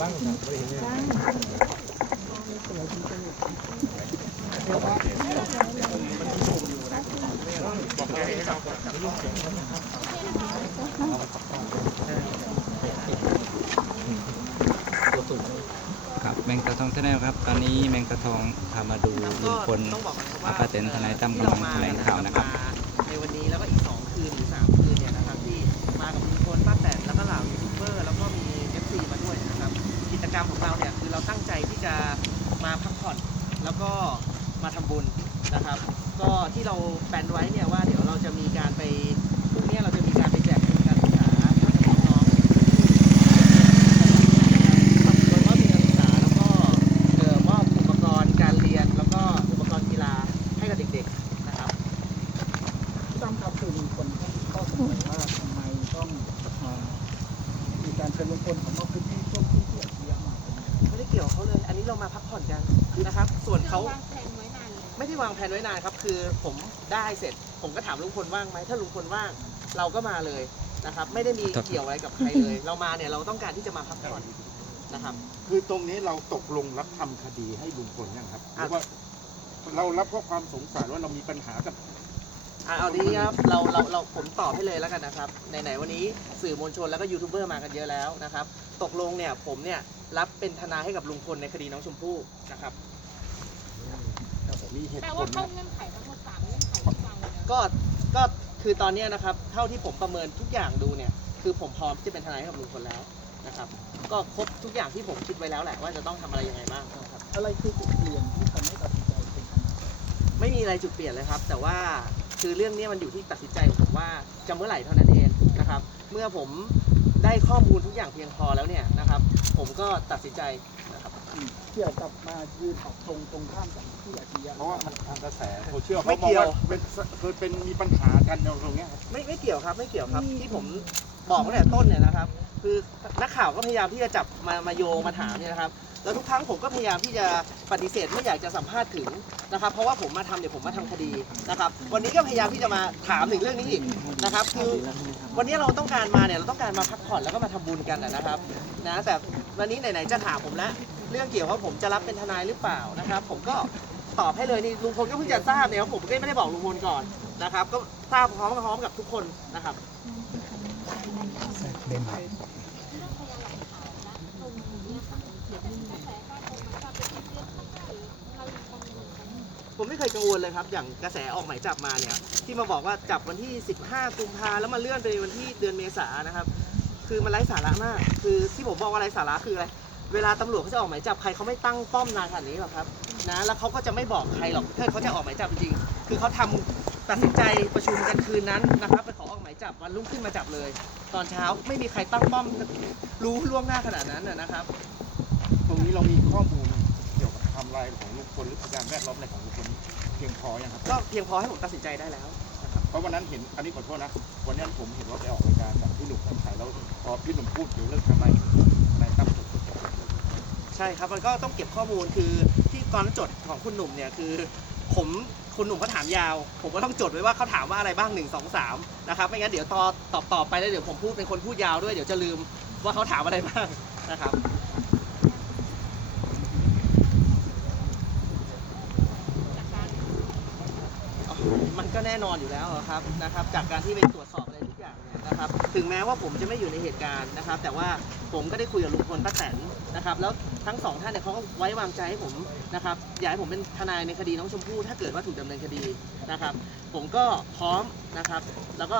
บ้างครับไม่เห็นเลยครับแมงกะทองทนายครับ ตอนนี้แมงกะทองพามาดูลุงพลอาปาแตนทนายตั้มกำลังแถลงข่าวนะครับ ในวันนี้แล้วก็อีก2คืนหรือ3คืนเนี่ยนะครับที่มากับลุงพลป้าแตนแล้วก็เหล่า รรมของเราเนี่ยคือเราตั้งใจที่จะมาพักผ่อนแล้วก็มาทำบุญนะครับ ก็ที่เราแปลนไว้เนี่ยว่าเดี๋ยวเราจะมีการไป นไว้นานครับ คือผมได้เสร็จ ผมก็ถามลุงพลว่างไหมถ้าลุงพลว่างเราก็มาเลยนะครับ ไม่ได้มีเกี่ยวอะไรกับใครเลย เรามาเนี่ยเราต้องการที่จะมาพักผ่อนนะครับ คือตรงนี้เราตกลงรับทำคดีให้ลุงพลยังครับหรือว่าเรารับเพราะความสงสารว่าเรามีปัญหากับ อะเอาดีครับเราเราเราผมตอบให้เลยแล้วกันนะครับไหนๆวันนี้สื่อมวลชนแล้วก็ยูทูบเบอร์มากันเยอะแล้วนะครับ ตกลงเนี่ยผมเนี่ยรับเป็นทนายให้กับลุงพลในคดีน้องชมพู่นะครับ มีเหตุแปลผว่าลเข้านะเงื่อนไขทั้งหมดสามเงื่อนไขที่ฟังเลยนะก็ก็คือตอนเนี้ยนะครับเท่าที่ผมประเมินทุกอย่างดูเนี่ยคือผมพร้อมที่จะเป็นทนายให้กับลุงพลแล้วนะครับก็ครบทุกอย่างที่ผมคิดไว้แล้วแหละว่าจะต้องทำอะไรยังไงบ้างนะครับ อะไรคือจุดเปลี่ยนที่ทำให้ตัดสินใจเป็นทนายไม่มีอะไรจุดเปลี่ยนเลยครับ แต่ว่าคือเรื่องเนี้ยมันอยู่ที่ตัดสินใจของผมว่าจะเมื่อไหร่เท่านั้นเองนะครับ เมื่อผมได้ข้อมูลทุกอย่างเพียงพอแล้วเนี่ยนะครับ ผมก็ตัดสินใจนะครับอืม เกี่ยวกับมายืนออกตรงตรงข้ามกับที่อัจฉริยะเพราะว่ามันทางกระแสโซเชียลไม่เขามองเกี่ยวว่าเป็นคือเป็นมีปัญหากันในตรงเนี้ยครับไม่ไม่เกี่ยวครับไม่เกี่ยวครับที่ผมบอกตั้งแต่ต้นเนี่ยนะครับ คือนักข่าวก็พยายามที่จะจับมามาโยงมาถามเนี่ยนะครับ แล้วทุกครั้งผมก็พยายามที่จะปฏิเสธไม่อยากจะสัมภาษณ์ถึงนะครับ เพราะว่าผมมาทำเนี่ยผมมาทำคดีนะครับ วันนี้ก็พยายามที่จะมาถามถึงเรื่องนี้อีกนะครับ คือวันนี้เราต้องการมาเนี่ยเราต้องการมาพักผ่อนแล้วก็มาทำบุญกันนะนะครับนะแต่วันนี้ไหนๆจะถามผมล้วเรื่องเกี่ยวกับผมจะรับเป็นทนายหรือเปล่านะครับ ผมก็ตอบให้เลยนี่ลุงพลก็เพิ่งจะทราบเนี่ยผมก็ไม่ได้บอกลุงพลก่อนนะครับ ก็ทราบพร้อมพร้อมกับทุกคนนะครับเรื่องพยาน ผมไม่เคยกังวลเลยครับ อย่างกระแสออกหมายจับมาเนี่ย ที่มาบอกว่าจับวันที่ 15 กุมภาแล้วมาเลื่อนไปวันที่เดือนเมษายนะครับ คือมันไร้สาระมาก คือที่ผมบอกว่าไร้สาระคืออะไร เวลาตำรวจเขาจะออกหมายจับใครเขาไม่ตั้งป้อมนานขนาดนี้หรอกครับนะ แล้วเขาก็จะไม่บอกใครหรอกถ้าเขาจะออกหมายจับจริงๆคือเขาทำตัดสินใจประชุมกันคืนนั้นนะครับไปขอออกหมายจับวันรุ่งขึ้นมาจับเลย ตอนเช้าไม่มีใครตั้งป้อมรู้ล่วงหน้าขนาดนั้นนะครับ ตรงนี้เรามีข้อมูล กี่ยวกับไทม์ไลน์ของลุงพลหรือพยานแวดล้อมอะไรของลุงพลเพียงพอยังครับก็เพียงพอให้ผมตัดสินใจได้แล้วนะครับเพราะวันนั้นเห็นอันนี้ขอโทษนะวันนั้นผมเห็นว่าไปออกรายการกับพี่หนุ่มกัญชัยแล้วพอพี่หนุ่มพูดเกี่ยวเรื่องไทำไมนายตั้มถูกใช่ครับมันก็ต้องเก็บข้อมูลคือที่ตอนจดของคุณหนุ่มเนี่ยคือ ผมคุณหนุ่มเขาถามยาว ผมก็ต้องจดไว้ว่าเขาถามว่าอะไรบ้าง1 2 3นะครับไม่งั้นเดี๋ยวตอบตอบตอบไปแล้วเดี๋ยวผมพูดเป็นคนพูดยาวด้วยเดี๋ยวจะลืมว่าเขาถามอะไรบ้างนะครับอ๋อมันก็ แน่นอนอยู่แล้วครับนะครับ จากการที่ไปตรวจสอบอะไรทุกอย่างเนี่ยนะครับ ถึงแม้ว่าผมจะไม่อยู่ในเหตุการณ์นะครับ แต่ว่าผมก็ได้คุยกับลุงพลป้าแตนนะครับ แล้วทั้งสองท่านเนี่ยเขาก็ไว้วางใจให้ผมนะครับอยากให้ผมเป็นทนายในคดีน้องชมพู่ถ้าเกิดว่าถูกดำเนินคดีนะครับ ผมก็พร้อมนะครับ แล้วก็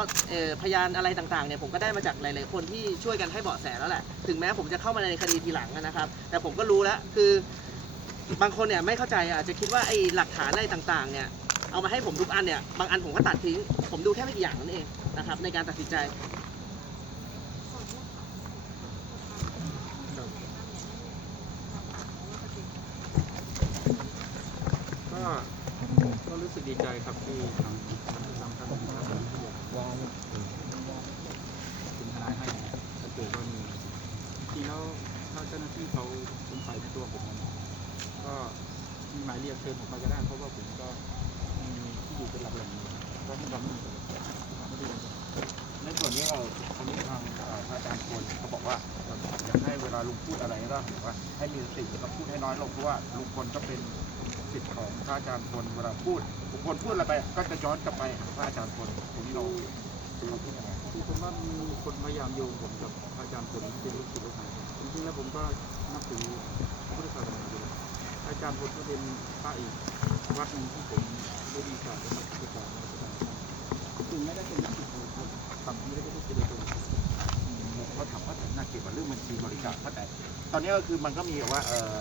พยานอะไรต่างๆเนี่ยผมก็ได้มาจากหลายๆคนที่ช่วยกันให้เบาะแสแล้วแหละ ถึงแม้ผมจะเข้ามาในคดีทีหลังนะครับ แต่ผมก็รู้แล้วคือบางคนเนี่ยไม่เข้าใจอาจจะคิดว่าไอ้หลักฐานอะไรต่างๆเนี่ย เอามาให้ผมทุกอันเนี่ยบางอันผมก็ตัดทิ้ง ผมดูแค่ไม่กี่อย่างนั่นเองนะครับในการตัดสินใจก็ก็รู้สึกดีใจครับที่ทางทางท่านนะครับวางเป็นทนายให้ถ้าเกิดว่ามีจริงแล้วถ้าเจ้าหน้าที่เขาสงสัยในตัวผมก็มีหมายเรียกเชิญผมไปก็ได้เพราะว่าผมก็ อยู่เป็นหลักแหล่งอยู่ก็ไม่ทำได้ในส่วนนี้เราอันนี้ทางอาจารย์คนเขาบอกว่าอยากให้เวลาลุงพูดอะไรก็บอว่าให้มีสติแล้วพูดให้น้อยลงเพราะว่าลุงพลก็เป็นสิทธิ์ของพระอาจารย์คนเวลาพูดลุงพลพูดอะไรไปก็จะย้อนกลับไปพระอาจารย์คนตรงนี้เราเราพูดยังไงคือผมว่ามีคนพยายามโยงผมกับอาจารย์คนเป็นลูกศิษย์ลูกหาจริงๆแล้วผมก็นับถือพระพุทธศาสนาอยู่อาจารย์คนก็เป็นพระอีกวัดหนึ่งที่ผม คือไม่ได้เป็นนักศึกษาครับทำไม่ได้เป็นลูกศิษย์โดยตรงเขาถามว่าแต่หน้าเกี่ยวกับเรื่องบัญชีบริจาคเขาแต่ตอนนี้ก็คือมันก็มีแบบว่าเออ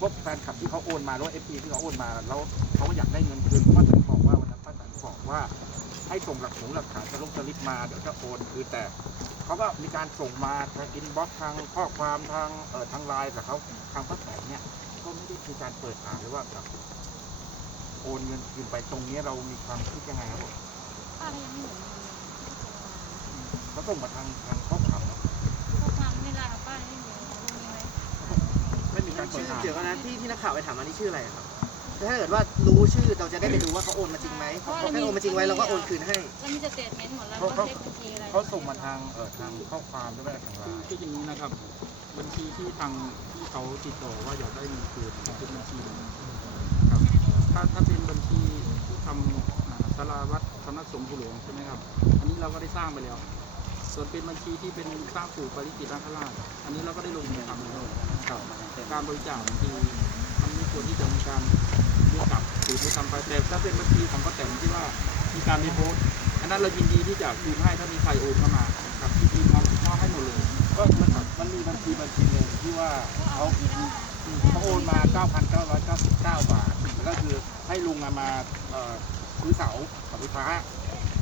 พวกแฟนคลับที่เขาโอนมาหรือว่าเอฟซีที่เขาโอนมาแล้วเขาก็อยากได้เงินคืนเพราะว่าถึงบอกว่าวันนั้นป้าแตนบอกว่า ให้ส่งหลักฐานหลักฐานจะลงสลิปมาเดี๋ยวจะโอนคือแต่เขาก็มีการส่งมาทางอินบ็อกซ์ทางข้อความทางเอ่อทางไลน์แต่เขาทางป้าแตนเนี่ยก็ไม่ได้คือการเปิดอ่านหรือว่าแบบ โอนเงินคืนไปตรงนี้เรามีความคิดยังไงครับผมป้าก็ยังไม่เห็นเลยเขาส่งมาทางทางข้อความเนอะข้อความไม่ได้ค่ะป้าไม่มีลงมีไหมไม่มีการเปิชื่ดออ่านเดี๋ยวก่อนนะที่ที่นักข่าวไปถามอันนี้ชื่ออะไรอะครับถ้าเกิดว่ารู้ชื่อเราจะได้ไปดูว่าเขาโอนมาจริงไหมเขาเขาให้โอนมาจริงไว้เราก็โอนคืนให้แล้วมีสเตทเมนต์หมดแล้วก็เช็คบัญชีอะไรเขาส่งมาทางเอ่อทางข้อความด้วยทางไลคือน์คืออย่างนี้นะครับ บัญชีที่ทางที่เขาติดต่อว่าอยากได้เงินคืนเป็นบัญชีหนึ่งครับ ถ้าถ้าเป็นบัญชีที่ทำสาราวัดสำนักสงฆ์ผู้หลวงใช่ไหมครับ อันนี้เราก็ได้สร้างไปแล้ว ส่วนเป็นบัญชีที่เป็นสร้างปู่ปริจิตนาคราชอันนี้เราก็ได้ลงมือทำแล้วครับการบริจาคบางทีมันไม่ควรที่จะมีการเรียกกลับหรือไม่ทำไปแต่ถ้าเป็นบัญชีของป้าแตนที่ว่ามีการรีโพสต์อันนั้นเรายินดีที่จะคืนให้ถ้ามีใครโอนเข้ามาครับที่ทีมเรามอบให้หมดเลยก็มันมันมีบัญชีบัญชีหนึ่งที่ว่าเขา เขาโอนมา 9,999 บาท ก็คือให้ลุงอะมาเอ่อซื้อเสาเสาไฟฟ้า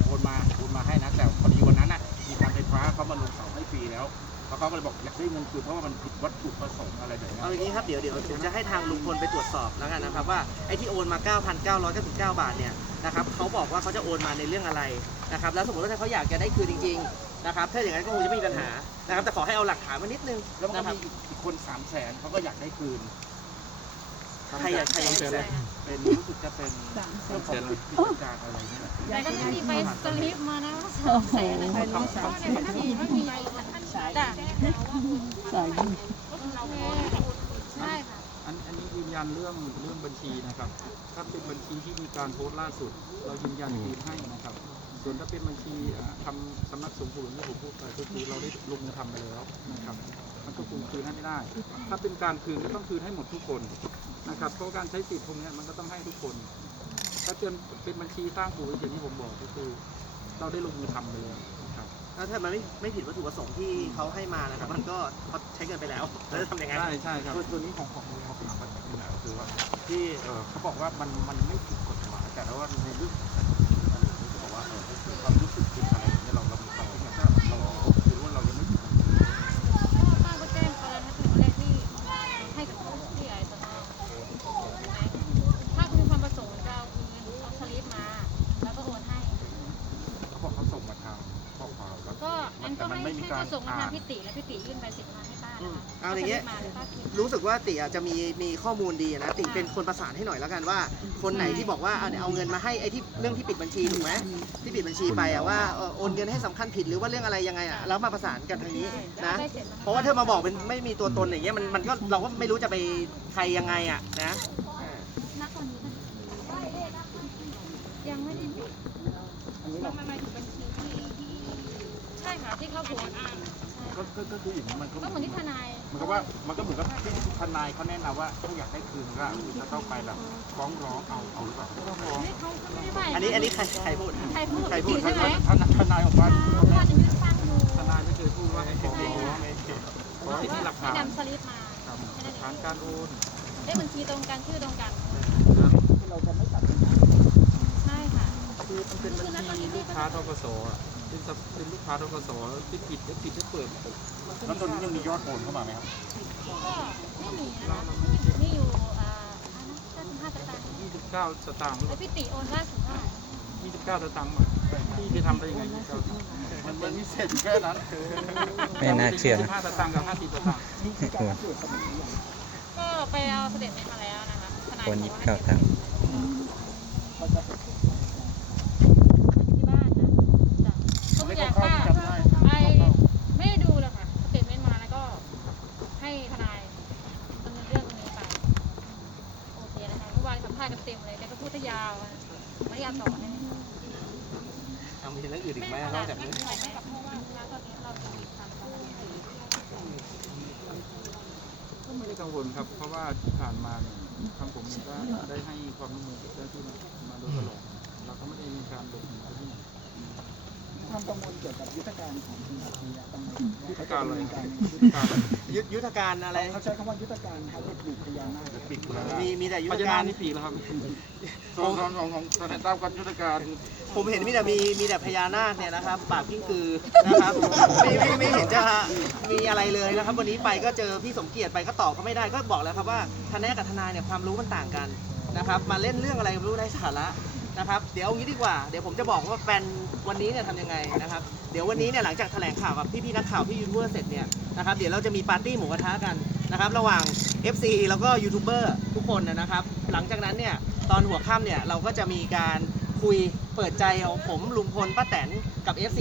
โอนมาโอนมาให้นะแต่พอดีวันนั้นน่ะมีการไฟฟ้าเขามาลงเสาให้ฟรีแล้วแล้วเขาก็เลยบอกอยากได้เงินคืนเพราะว่ามันผิดวัตถุประสงค์อะไรแบบเนี้ยเอาอย่างนี้ครับเดี๋ยวเดี๋ยวผมจะให้ทางลุงพลไปตรวจสอบแล้วกันนะครับว่าไอ้ที่โอนมา 9,999 บาทเนี่ยนะครับเขาบอกว่าเขาจะโอนมาในเรื่องอะไรนะครับแล้วสมมติว่าถ้าเขาอยากจะได้คืนจริง ๆ นะครับถ้าอย่างนั้นก็คงจะไม่มีปัญหานะครับแต่ขอให้เอาหลักฐานมานิดนึงแล้วมันก็นะครับมีอีกคนสามแสนเขาก็อยากได้คืนใครอยากใครอยากสามแสนได้เป็นรู้สึกจะเป็นเรื่องของกิจการอะไรเนี่ยนะแต่ก็ไม่มีไปสลิปมานะว่าสองแสนนะคะเพราะในบัญชีไม่มีจ้ะใช่ค่ะอันอันนี้ยืนยันเรื่องเรื่องบัญชีนะครับ ถ้าเป็นบัญชีที่มีการโพสต์ล่าสุด เรายืนยันคืนให้นะครับ ส่วนถ้าเป็นบัญชีอ่าทำสำนักสงฆ์ผู้หลวงที่ผมพูดไปก็คือเราได้ลงมือทำไปแล้วนะครับ มันก็คงคืนให้ไม่ได้ ถ้าเป็นการคืนก็ต้องคืนให้หมดทุกคนนะครับ เพราะการใช้สิทธิ์พวกเนี้ยมันก็ต้องให้ทุกคน ถ้าเป็นเป็นบัญชีสร้างปู่อย่างที่ผมบอกก็คือ เราได้ลงมือทำไปแล้วนะครับแล้วถ้ามันไม่ไม่ผิดวัตถุประสงค์ที่เขาให้มานะครับ มันก็เขาใช้เงินไปแล้วแล้วจะทำยังไงใช่ใช่ครับตัวตัวนี้ของของของของปัญหาปัญหาก็คือว่าที่เออเขาบอกว่ามันมันไม่ผิดกฎหมายแต่ว่าในเรื่อง อะไรนี้เขาบอกว่าเออให้เกิดความรู้สึกผิดอะไรอย่างเงี้ยเราเรามีความคิดว่าเราคือว่าเรายังไม่ผิดป้าก็แจ้งไปแล้วนะถึงแรกที่ให้กับที่ไอ้ตอนนั้นถ้าคุณมีความประสงค์จะเอาเงินเอาสลิปมา แล้วก็โอนให้ เขาบอกเขาส่งมาทางข้อความแล้วก็งั้นแต่มันให้ไม่มีให้การส่งมาทางน พิติแล้วพิติยื่นใบเสร็จมาให้ป้า อืนะมคะเอาอย่างเงี้ยสลิปมาแล้วป้าพิมพ์รู้สึกว่าติอาจจะมีมีข้อมูลดีนะติเป็นคนประสานให้หน่อยแล้วกันว่า คนไหนที่บอกว่าเอาเนี่ยเอาเงินมาให้ไอ้ที่เรื่องที่ปิดบัญชีถูกไหมที่ปิดบัญชีไปอะว่าเออโอนเงินให้สำคัญผิดหรือว่าเรื่องอะไรยังไงอะแล้วมาประสานกันทางนี้นะได้เสร็จแล้วเพราะว่าถ้ามาบอกเป็นไม่มีตัวตนอย่างเงี้ยมันมันก็เราก็ไม่รู้จะไปใครยังไงอะนะอ่านักกว่านี้ป่ะยังไม่ได้ปิดมันหมายถึงบัญชีที่ที่ใช่ค่ะที่เขาโพสต์อ่าน ก็ก็ก็คืออย่างนี้มันก็ก็เหมือนที่ทนาย มันก็ว่ามันก็เหมือนกับที่ทนายเขาแนะนำว่าถ้าอยากได้คืนก็จะต้องไปแบบฟ้องร้องเอาเอาหรือเปล่าไม่เขาไม่ได้ไปอันนี้อันนี้ใครใครพูดใครพูดใครพูดใช่ไหมทนายทนายของบ้านว่าจะยื่นฟังอยู่ทนายไม่เคยพูดว่าให้ฟ้องร้องขอให้ที่หลักให้ฐานนำสลิปมาครับแค่หลันั้กนเอฐานงการโอนได้บัญชีตรงกันชื่อตรงกันเราจะไม่ตัดสินใจใช่ค่ะคือมันเป็นบัญชีลูกค้าทกสอะ เป็นสับเป็นลูกค้าทกสที่ผิดได้ผิดได้เปิดแล้วตอนนี้ยังมียอดโอนเข้ามาไหมครับก็ไม่มีนะคะมีอยู่อ่าอันนั้นห้าสิบห้าสตางค์29สตางค์หรือแล้วพี่ติโอนล่าสุดเท่าไหร่29สตางค์อะพี่จะทำได้ยังไง29สตางค์มันมันมีเศษอยู่แค่นั้นไม่น่าเชื่อนะ25สตางค์กับ50สตางค์นี่คือการตรวจสอบอย่างก็ไปเอาเสด็จมาแล้วนะคะทนายคนบยิอบกว่าเข้าให้ทางเยาวไม่ยาวต่อไหมทำมีเรื่องอื่นอีกไหมนอกจากนี้ก็ไม่ได้กังวลครับ เพราะว่าที่ผ่านมาเนี่ยทางผมก็ได้ให้ความร่วมมือกับเจ้าหน้าที่มาโดยตลอดเราก็ไม่ได้มีการหลบหนี ความกังวลเกี่ยวกับยุทธการของทีมอาชีพตำรวจยุทธการอะไรดำเนินการยุทธการอะไรยุทธยุทธการอะไรเขาใช้คำว่ายุทธการครับเด็กปลูกพญานาคปิดแล้วมีมีแต่ยุทพธญาการนาคนี่ปีแล้วครับของของของของทนายตั้มก็ยุทธการ ผมเห็นมีแต่มีมีแต่พญานาคเนี่ยนะครับปากกิ้งกือนะครับไม่ไม่ไม่เห็นจะมีอะไรเลยนะครับ วันนี้ไปก็เจอพี่สมเกียรติไปก็ตอบเขาไม่ได้ก็บอกแล้วครับว่าทนายกับทนายเนี่ยความรู้มันต่างกันนะครับ มาเล่นเรื่องอะไรไม่รู้ไร้สาระ นะครับ เดี๋ยวงี้ดีกว่า เดี๋ยวผมจะบอกว่าแฟนวันนี้เนี่ยทำยังไงนะครับ เดี๋ยววันนี้เนี่ยหลังจากแถลงข่าวกับพี่ๆนักข่าวพี่ยูทูบเบอร์เสร็จเนี่ยนะครับ เดี๋ยวเราจะมีปาร์ตี้หมูกระทะกันนะครับ ระหว่าง FC แล้วก็ยูทูบเบอร์ทุกคนนะครับ หลังจากนั้นเนี่ยตอนหัวค่ำเนี่ยเราก็จะมีการคุยเปิดใจเอาผมลุงพลป้าแตนกับ FC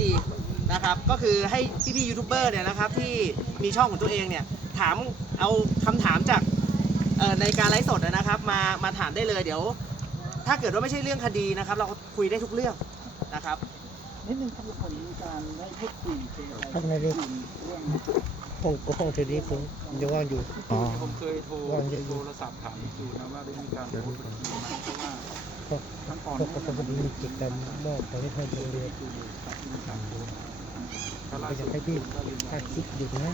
นะครับก็คือให้พี่ๆยูทูบเบอร์เนี่ยนะครับที่มีช่องของตัวเองเนี่ยถามเอาคำถามจากในการไลฟ์สดนะครับ มามาถามได้เลยเดี๋ยว ถ้าเกิดว่าไม่ใช่เรื่องคดีนะครับ เราคุยได้ทุกเรื่องนะครับนิดนึงครับทุกคนมีการได้พูดคุยเกี่ยวกับข้างในเรื่องเรื่องห้องก็ห้องเทนี้ผมยังว่างอยู่อ๋อผมเคยโทรวางเยอะอยู่โทรศัพท์ถามอยู่นะว่าได้มีการโพสต์บัญชีไหมเพราะว่าเพราะทั้งก่อนพวกเขาพอดีมีกิจกรรมมอบไปให้โรงเรียนก็ล่าก็อสุยาดกให้พี่ก็เรียนถ้าคิดอยู่นะ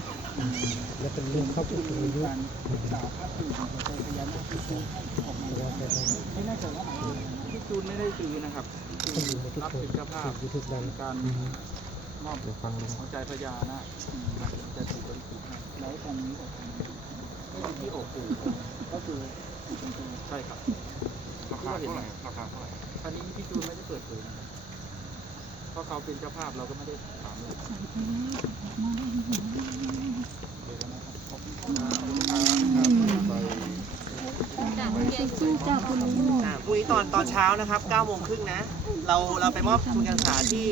แล้วเป็นเรื่องครอบครัวอายุการสาวภาพสื่อของตัวพญานาคที่ซื้อให้ออกมาตัวแต่ละไม่แน่ใจว่าอะไรนะพี่ จูนไม่ได้ซื้อนะครับคนอยู่ในทุกรับคนเป็นเจ้าภาพอยู่ทุกวันในการมอบเดี๋ยวฟังลุงหัวใจพญานาคจะถือบริสุทธิ์ให้แล้วตอนนี้ก็ก็อยู่ที่อกปู่ก็คืออยู่เป็นตัวใช่ครับราคาเท่าไหร่ราคาเท่าไหร่อันนี้พี่จูนไม่ได้เปิดเผยนะครับเพราะเขาเป็นเจ้าภาพเราก็ไม่ได้ถามเลยเดี๋ยวนะครับขอบคุณครับ จากเรียนคุย อ่าพ รุ่งนี้ตอนตอนเช้านะครับ9โมงครึ่งนะ เราเราไปมอบทุนการศึกษาที่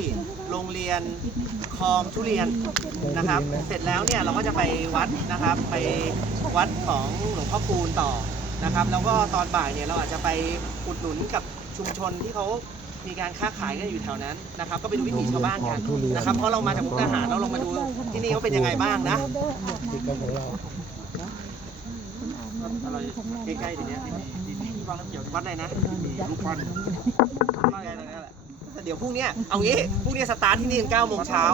โรงเรียนคลองทุเรียนนะครับ เสร็จแล้วเนี่ยเราก็จะไปวัดนะครับ ไปวัดของหลวงพ่อคูณต่อนะครับ แล้วก็ตอนบ่ายเนี่ยเราอาจจะไปอุดหนุนกับชุมชนที่เขามีการค้าขายกันอยู่แถวนั้นนะครับ ก็ไปดูวิถีชาวบ้านกันนะครับ เพราะเรามาจากมุกดาหารเราลงมาดูที่นี่เขาเป็นยังไงบ้างนะกิจกรรมของเราอะไรใกล้ๆทีเนี้ยที่ ฟังแล้วเกี่ยววัดอะไรนะรูปปั้นใกล้ๆตรงนี้แหละเดี๋ยวพรุ่งเนี้ยเอางี้พรุ่งนี้สตาร์ทที่นี่9โมงเช้า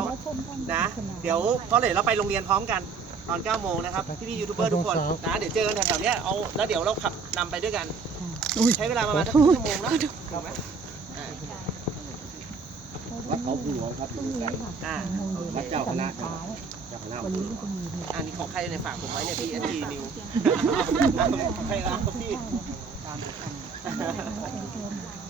นะ เดี๋ยวก็เลยเราไปโรงเรียนพร้อมกันตอน9โมงนะครับพี่พี่ๆยูทูบเบอร์ทุกคนนะเดี๋ยวเจอกันแถวๆเนี้ยเอาแล้วเดี๋ยวเราขับนำไปด้วยกันใช้เวลาประมาณสักครึ่งชั่วโมงนะถูกไหมอ่าวัดเขาผู้หลวงครับอยู่ใกล้อ่าวัดเจ้าคณะครับเจ้าคณะอำเภออันนี้ของใครในยฝากผมไว้เนี่ยพี่เอสจีนิวของใครครับพี่ เออ